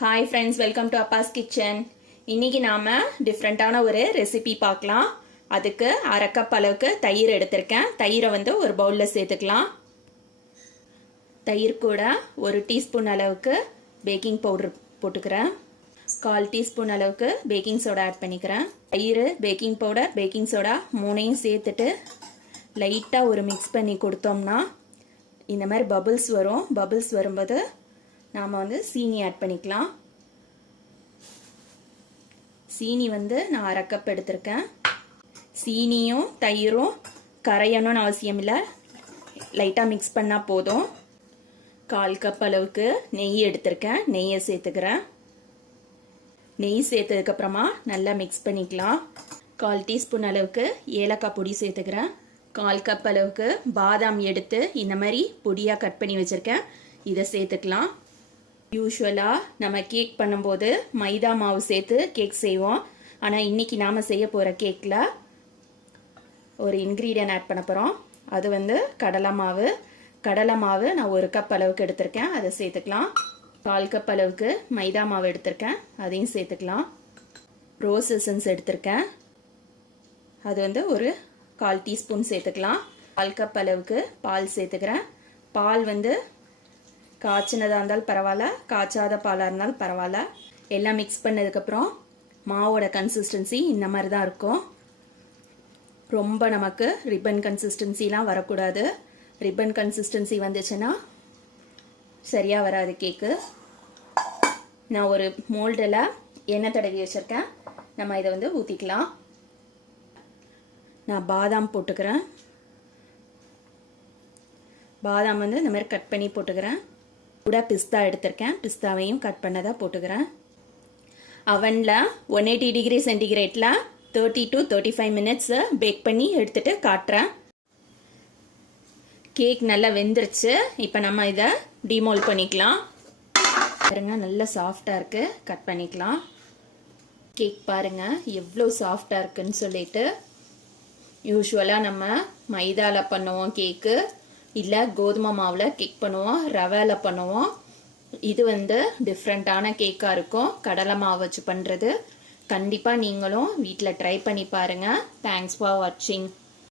Hi friends, welcome to Abbas kitchen. இன்னைக்கு நாம டிஃப்ரெண்டான ஒரு ரெசிபி பார்க்கலாம். அதுக்கு அரை கப் அளவுக்கு தயிர் எடுத்திருக்கேன். தயிரை ஒரு பவுலில் சேர்த்துக்கலாம். தயிர் கூட 1 டீஸ்பூன் அளவுக்கு பேக்கிங் பவுடர் போட்டுக்கிறேன். 1/4 டீஸ்பூன் அளவுக்கு பேக்கிங் சோடா ஆட் பண்ணிக்கிறேன். தயிர், பேக்கிங் பவுடர், பேக்கிங் சோடா 3ஐயும் சேர்த்துட்டு லைட்டாக ஒரு மிக்ஸ் பண்ணி கொடுத்தோம்னா இந்த மாதிரி பபிள்ஸ் வரும். பபிள்ஸ் வரும்போது நாம் சீனி ஆட் பண்ணிக்கலாம். சீனி நான் அரை கப் எடுத்திருக்கேன். சீனியும் தயிரும் கரையணும்னு அவசியம் இல்லை, லைட்டாக மிக்ஸ் பண்ணால் போதும். 1/4 கப் அளவுக்கு நெய் எடுத்திருக்கேன். நெய்யை சேர்த்துக்கிறேன். நெய் சேர்த்ததுக்கப்புறமா நல்லா மிக்ஸ் பண்ணிக்கலாம். 1/4 டீஸ்பூன் அளவுக்கு ஏலக்காய் பொடி சேர்த்துக்கிறேன். 1/4 கப் அளவுக்கு பாதாம் எடுத்து இந்த மாதிரி பொடியாக கட் பண்ணி வச்சுருக்கேன். இதை சேர்த்துக்கலாம். யூஸ்வலாக நம்ம கேக் பண்ணும்போது மைதா மாவு சேர்த்து கேக் செய்வோம். ஆனால் இன்றைக்கி நாம் செய்ய போகிற கேக்கில் ஒரு இன்க்ரீடியன்ட் ஆட் பண்ண போகிறோம். அது கடலை மாவு. கடலை மாவு நான் 1 கப் அளவுக்கு எடுத்திருக்கேன். அதை சேர்த்துக்கலாம். 1/4 கப் அளவுக்கு மைதா மாவு எடுத்திருக்கேன். அதையும் சேர்த்துக்கலாம். ரோஸ் எசன்ஸ் எடுத்திருக்கேன். அது ஒரு 1/4 டீஸ்பூன் சேர்த்துக்கலாம். 1/4 கப் அளவுக்கு பால் சேர்த்துக்கிறேன். பால் காய்ச்சினதாக இருந்தாலும் பரவாயில்ல, காய்ச்சாத பாலாக இருந்தாலும் பரவாயில்ல. எல்லாம் மிக்ஸ் பண்ணதுக்கப்புறம் மாவோட கன்சிஸ்டன்சி இந்த மாதிரி தான் இருக்கும். ரொம்ப நமக்கு ரிப்பன் கன்சிஸ்டன்சிலாம் வரக்கூடாது. ரிப்பன் கன்சிஸ்டன்சி வந்துச்சுன்னா சரியாக வராது கேக்கு. நான் ஒரு மோல்டில் எண்ணெய் தடவி வச்சுருக்கேன். நம்ம இதை ஊற்றிக்கலாம். நான் பாதாம் போட்டுக்கிறேன். பாதாம் இந்த மாதிரி கட் பண்ணி போட்டுக்கிறேன். கூட பிஸ்தா எடுத்திருக்கேன். பிஸ்தாவையும் கட் பண்ணதாக போட்டுக்கிறேன். அவனில் 180 டிகிரி சென்டிகிரேட்டில் 30 to 35 மினிட்ஸ் பேக் பண்ணி எடுத்துகிட்டு காட்டுறேன். கேக் நல்லா வெந்துருச்சு. இப்போ நம்ம இதை டிமோல்ட் பண்ணிக்கலாம். பாருங்க, நல்லா சாஃப்டாக இருக்குது. கட் பண்ணிக்கலாம். கேக் பாருங்கள் எவ்வளோ சாஃப்டாக இருக்குன்னு சொல்லிட்டு. யூஸ்வலாக நம்ம மைதாவில் பண்ணுவோம் கேக்கு, இல்லை கோதுமை மாவில் கேக் பண்ணுவோம், ரவையில் பண்ணுவோம். இது டிஃப்ரெண்ட்டான கேக்காக இருக்கும், கடலை மாவு வச்சு பண்ணுறது. கண்டிப்பாக நீங்களும் வீட்டில் ட்ரை பண்ணி பாருங்கள். தேங்க்ஸ் ஃபார் வாட்சிங்.